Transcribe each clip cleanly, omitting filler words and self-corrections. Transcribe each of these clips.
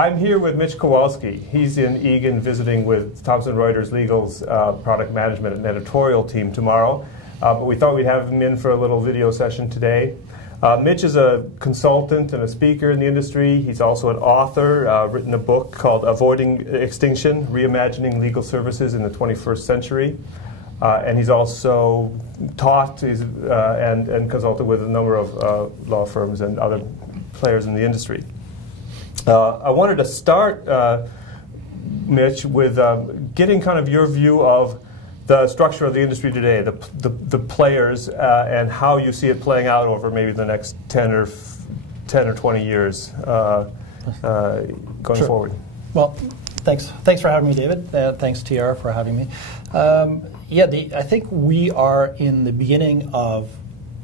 I'm here with Mitch Kowalski. He's in Egan visiting with Thomson Reuters Legal's product management and editorial team tomorrow. But we thought we'd have him in for a little video session today. Mitch is a consultant and a speaker in the industry. He's also an author, written a book called Avoiding Extinction, Reimagining Legal Services in the 21st Century. And he's also taught and consulted with a number of law firms and other players in the industry. I wanted to start, Mitch, with getting kind of your view of the structure of the industry today, the players, and how you see it playing out over maybe the next 10 or 20 years going forward. Well, thanks for having me, David. Thanks, TR, for having me. I think we are in the beginning of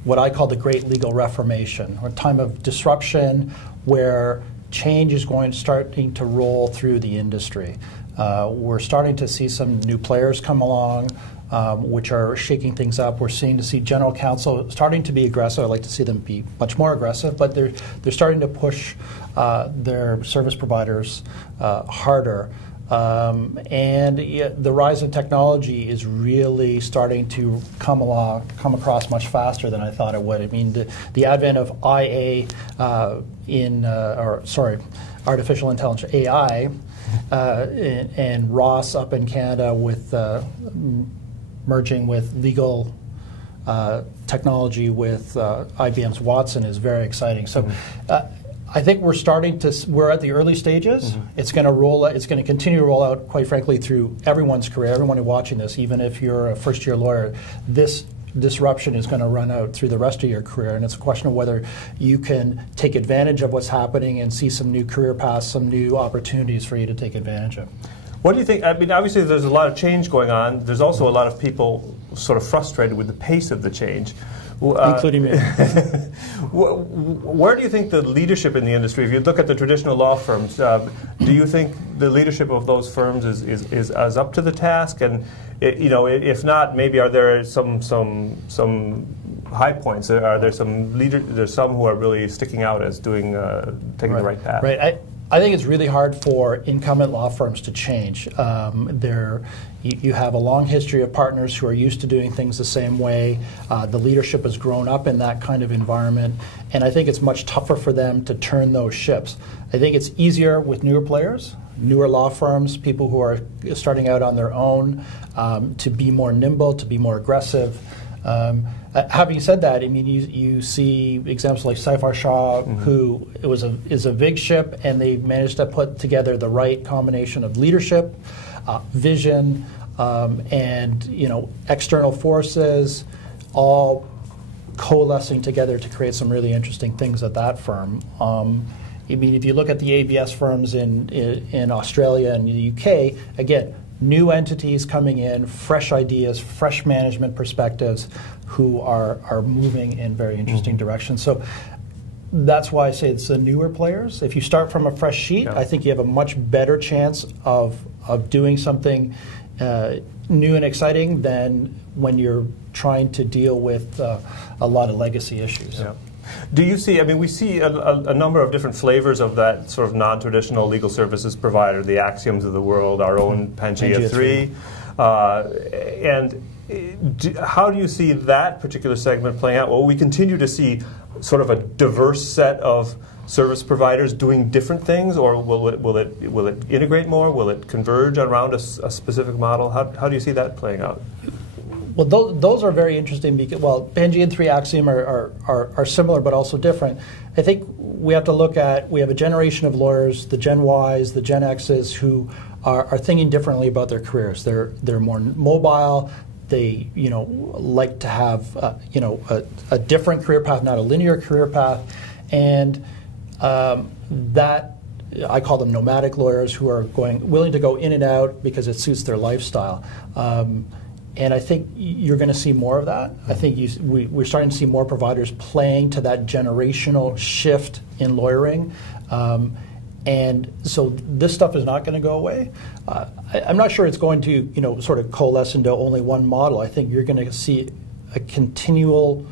what I call the Great Legal Reformation, or a time of disruption where change is starting to roll through the industry. We're starting to see some new players come along, which are shaking things up. We're seeing general counsel starting to be aggressive. I'd like to see them be much more aggressive, but they're starting to push their service providers harder. And the rise in technology is really starting to come across much faster than I thought it would. I mean, the advent of artificial intelligence, AI, and Ross up in Canada with merging with legal technology with IBM's Watson is very exciting. So. I think we're at the early stages. Mm-hmm. It's going to roll. It's going to continue to roll out, quite frankly, through everyone's career. Everyone who's watching this, even if you're a first-year lawyer, this disruption is going to run out through the rest of your career. And it's a question of whether you can take advantage of what's happening and see some new career paths, some new opportunities for you to take advantage of. What do you think? I mean, obviously, there's a lot of change going on. There's also a lot of people sort of frustrated with the pace of the change. Including me. Where do you think the leadership in the industry, if you look at the traditional law firms, do you think the leadership of those firms is up to the task? And if not, maybe are there some high points? Are there some there's some who are really sticking out as taking the right path? Right. I think it's really hard for incumbent law firms to change. You have a long history of partners who are used to doing things the same way. The leadership has grown up in that kind of environment, and I think it's much tougher for them to turn those ships. I think it's easier with newer players, newer law firms, people who are starting out on their own, to be more nimble, to be more aggressive. Having said that, I mean, you see examples like Saifar Shah, mm-hmm. who is a big ship, and they managed to put together the right combination of leadership, vision, and external forces, all coalescing together to create some really interesting things at that firm. I mean, if you look at the ABS firms in Australia and the UK, again, new entities coming in, fresh ideas, fresh management perspectives, who are moving in very interesting mm-hmm. directions. So that's why I say it's the newer players. If you start from a fresh sheet, I think you have a much better chance of doing something new and exciting than when you're trying to deal with a lot of legacy issues. Yeah. Do you see, I mean, we see a number of different flavors of that sort of non-traditional legal services provider, the Axioms of the world, our own Pangea 3. And how do you see that particular segment playing out? Well, we continue to see sort of a diverse set of service providers doing different things, or will it integrate more? Will it converge around a specific model? How do you see that playing out? Well, those are very interesting because, Pangea 3 Axiom are similar but also different. I think we have to look at, we have a generation of lawyers, the Gen Ys, the Gen Xs, who are thinking differently about their careers. They're more mobile. They like to have a different career path, not a linear career path, and that I call them nomadic lawyers who are willing to go in and out because it suits their lifestyle. And I think you're going to see more of that. I think we're starting to see more providers playing to that generational shift in lawyering. And so this stuff is not going to go away. I'm not sure it's going to sort of coalesce into only one model. I think you're going to see a continual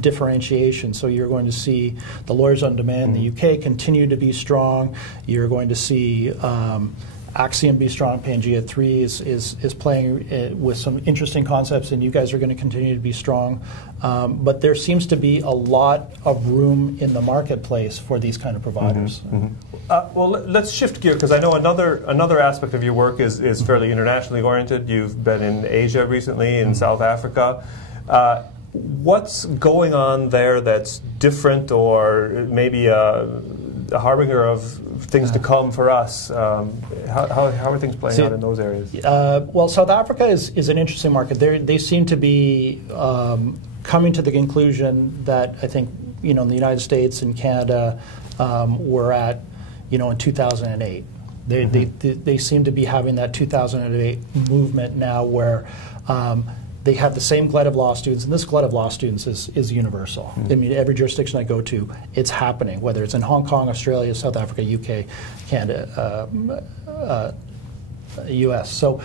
differentiation. So you're going to see the lawyers on demand in the UK continue to be strong. You're going to see Axiom be strong. Pangea 3 is playing with some interesting concepts, and you guys are going to continue to be strong. But there seems to be a lot of room in the marketplace for these kind of providers. Well, let's shift gear, because I know another aspect of your work is fairly internationally oriented. You've been in Asia recently, in South Africa. What's going on there that's different, or maybe a harbinger of things to come for us? How are things playing out in those areas? Well, South Africa is an interesting market. They seem to be coming to the conclusion that I think in the United States and Canada were at in 2008. They seem to be having that 2008 movement now where they have the same glut of law students, and this glut of law students is universal. I mean, every jurisdiction I go to, it's happening, whether it's in Hong Kong, Australia, South Africa, UK, Canada, US. So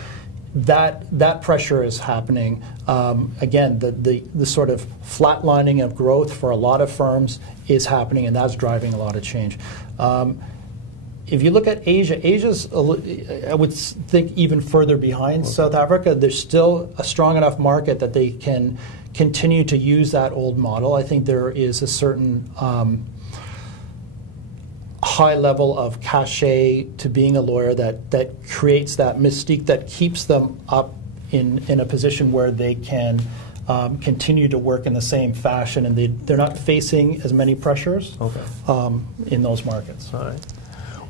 that pressure is happening. Again, the sort of flatlining of growth for a lot of firms is happening, and that's driving a lot of change. If you look at Asia, Asia's, I would think, even further behind South Africa. There's still a strong enough market that they can continue to use that old model. I think there is a certain high level of cachet to being a lawyer that creates that mystique that keeps them up in a position where they can continue to work in the same fashion, and they're not facing as many pressures in those markets. All right.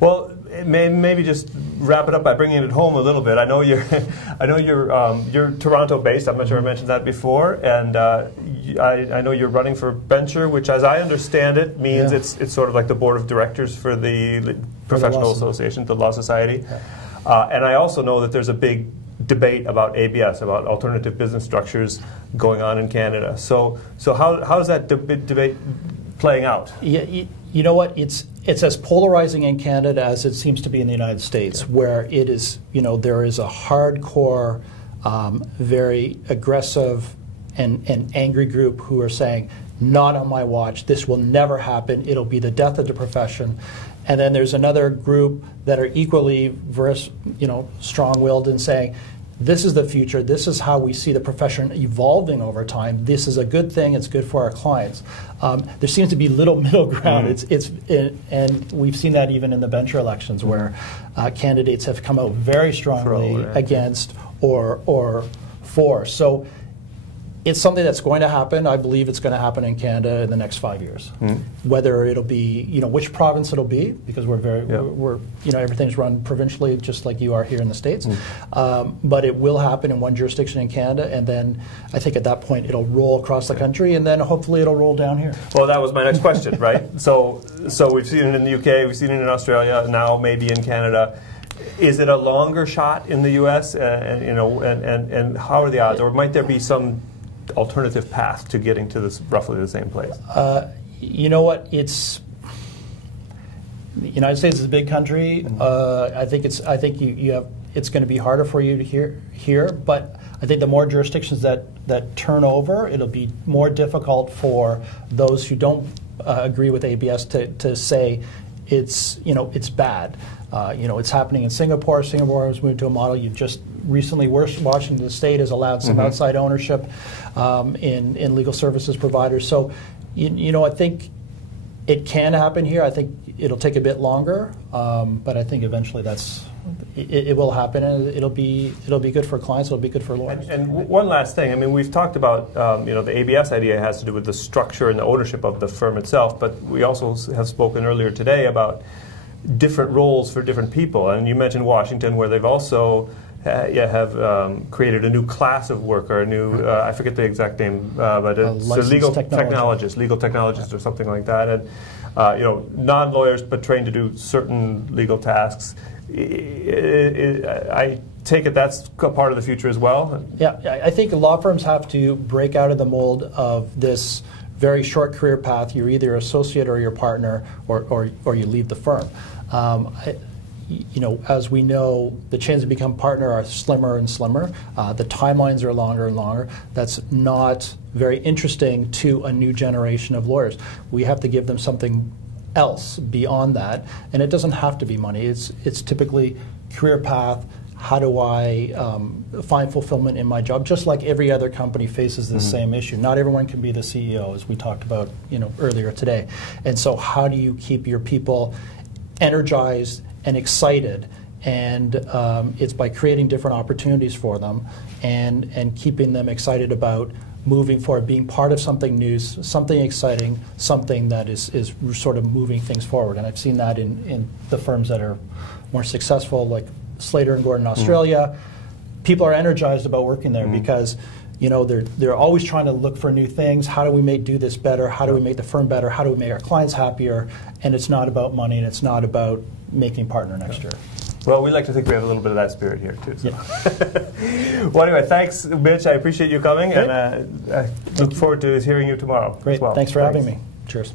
Well, maybe just wrap it up by bringing it home a little bit. I know you're Toronto-based. I'm not sure I mentioned that before, and I know you're running for bencher, which, as I understand it, means it's sort of like the board of directors for the professional association, the Law Society. And I also know that there's a big debate about ABS, about alternative business structures, going on in Canada. So how is that debate playing out? Yeah, you know what? It's as polarizing in Canada as it seems to be in the United States, where it is, there is a hardcore, very aggressive and angry group who are saying, not on my watch, this will never happen, it'll be the death of the profession. And then there's another group that are equally strong-willed and saying, this is the future, this is how we see the profession evolving over time, this is a good thing, it's good for our clients. There seems to be little middle ground, and we've seen that even in the bencher elections where candidates have come out very strongly against or for. So it's something that's going to happen. I believe it's going to happen in Canada in the next 5 years. Whether it'll be, which province it'll be, because we're everything's run provincially, just like you are here in the States. But it will happen in one jurisdiction in Canada, and then I think at that point it'll roll across the country, and then hopefully it'll roll down here. Well, that was my next question, right? So we've seen it in the UK, we've seen it in Australia, now maybe in Canada. Is it a longer shot in the U.S. And how are the odds, or might there be some alternative path to getting to this roughly the same place? You know what? The United States is a big country. I think it's going to be harder for you to here, but I think the more jurisdictions that turn over, it'll be more difficult for those who don't agree with ABS to say it's bad. It's happening in Singapore. Singapore has moved to a model. You just recently, Washington State has allowed some outside ownership in legal services providers. So, I think it can happen here. I think it'll take a bit longer, but I think eventually it will happen, and it'll be good for clients. It'll be good for lawyers. And one last thing. I mean, we've talked about the ABS idea has to do with the structure and the ownership of the firm itself, but we also have spoken earlier today about different roles for different people. And you mentioned Washington, where they've also have created a new class of worker, a new, I forget the exact name, but it's a legal technologist or something like that. And non-lawyers but trained to do certain legal tasks. I take it that's a part of the future as well? Yeah, I think law firms have to break out of the mold of this very short career path. You're either associate or your partner, or you leave the firm. as we know, the chains that become partner are slimmer and slimmer. The timelines are longer and longer. That's not very interesting to a new generation of lawyers. We have to give them something else beyond that, and it doesn't have to be money. It's typically career path. How do I find fulfillment in my job? Just like every other company faces the same issue. Not everyone can be the CEO, as we talked about earlier today. And so how do you keep your people energized and excited? And it's by creating different opportunities for them and keeping them excited about moving forward, being part of something new, something exciting, something that is sort of moving things forward. And I've seen that in the firms that are more successful, like Slater and Gordon in Australia. People are energized about working there because they're always trying to look for new things. How do we do this better? How do we make the firm better? How do we make our clients happier? And it's not about money, and it's not about making partner next year. Well, we like to think we have a little bit of that spirit here, too. So. Yeah. Well, anyway, thanks, Mitch. I appreciate you coming, and I look forward to hearing you tomorrow. Great. As well. Thanks for having me. Cheers.